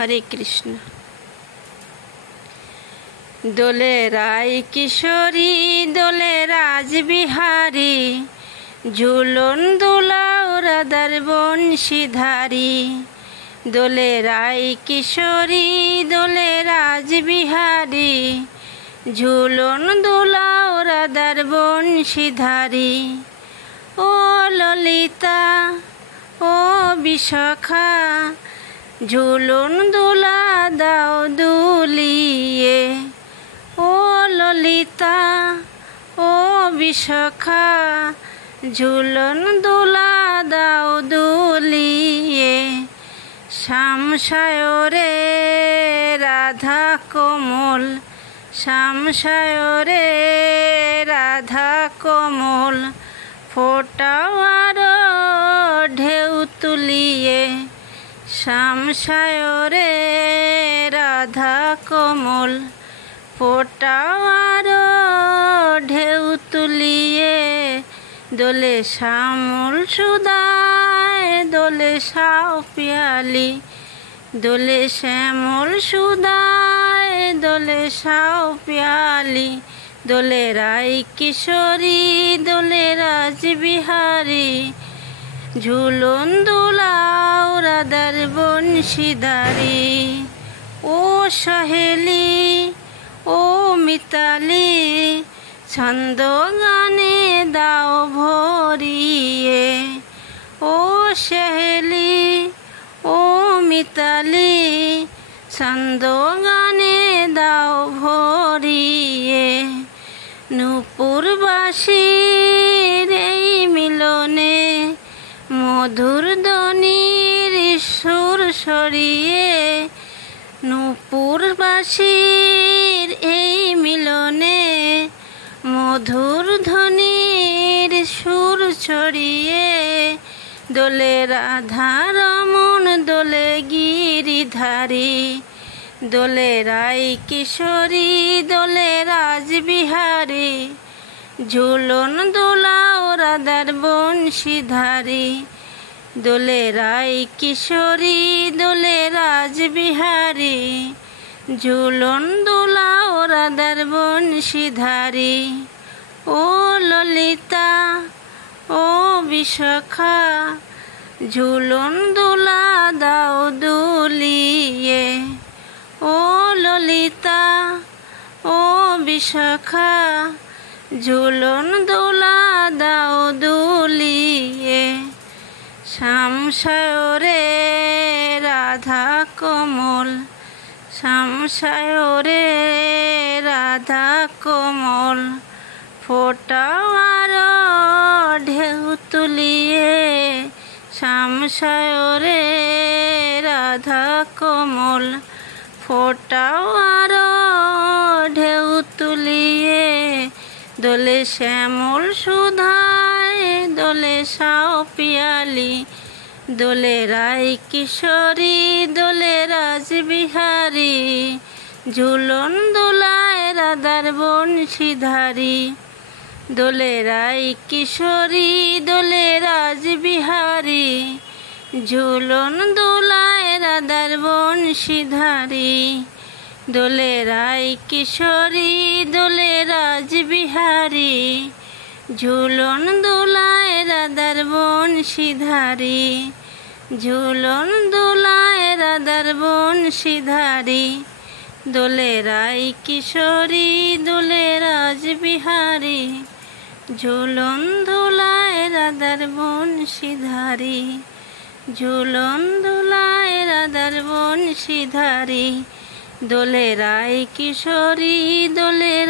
हरे कृष्ण। दोले राय किशोरी दोले राजबिहारी, झूलन दोलाओ राधार बंशीधारी। दोले राय किशोरी दोले राजबिहारी, झूलन दोलाओ राधार बंशीधारी। ओ ललिता ओ विशाखा, झूलन दोला दाओ दुलिए। ओ ललिता ओ विशाखा, झूलन दोला दाओ दुलिए। श्याम सायरे राधा कोमल, श्याम सायरे राधा कोमल, फोटाओ आरो ढेउ तुलिए। श्याम सायरे राधा कोमल, फोटाओ आरो ढेउ तुलिए। दोले श्यामल सुदाय दोले साओ पियाली, दोले श्यामल सुदाय दोले साओ पियाली। दोले राय किशोरी दोले राजबिहारी, झूलन दोलाओ राधार बंशीधारी। ओ सहेली ओ मिताली, छंद गाने दाओ भरिए। ओ सहेली ओ मिताली, छंद गाने दाओ भरिए। नूपुरबासीर এই মিলনে, মধুর ধ্বনির সুর ছড়িয়ে। নূপুরবাসীর এই মিলনে, মধুর ধ্বনির সুর ছড়িয়ে। দোলে রাধা রমন দোলে গিরিধারী, দোলে রায় কিশোরী দোলে রাজবিহারী। ঝুলন দোলাও রাধার বংশীধারী, দোলে রায় কিশোরী দোলে রাজবিহারী। ঝুলন দোলাও রাধার বংশীধারী। ও ললিতা ও বিশাখা, ঝুলন দোলা দাও দুলিয়ে। ও ললিতা ও বিশাখা, ঝুলন দোলা দাও দুলিয়ে। শ্যাম সায়রে রাধা কোমল, শ্যাম সায়রে রাধা কোমল, ফোটাও আরো ঢেউ তুলিয়ে। শ্যাম সায়রে রাধা কোমল, ফোটাও আরো ঢেউ তুলিয়ে। দোলে শ্যামল সুধায় দোলে সাও পিয়ালি, দোলে রায় কিশোরী দোলে রাজবিহারী। ঝুলন দোলায় রাধার বংশীধারী, দোলে রায় কিশোরী দোলে রাজবিহারী। ঝুলন দোলায় রাধার বংশীধারী, দোলে রায় কিশোরী দোলে রাজবিহারী। ঝুলন দোলায় রাধার বংশীধারী, ঝুলন দোলায় রাধার বংশীধারী। দোলে রায় কিশোরী দোলে রাজবিহারী, ঝুলন দোলায় রাধার বংশীধারী। ঝুলন দোলায় রাধার বংশীধারী, দোলে রায় কিশোরী দোলে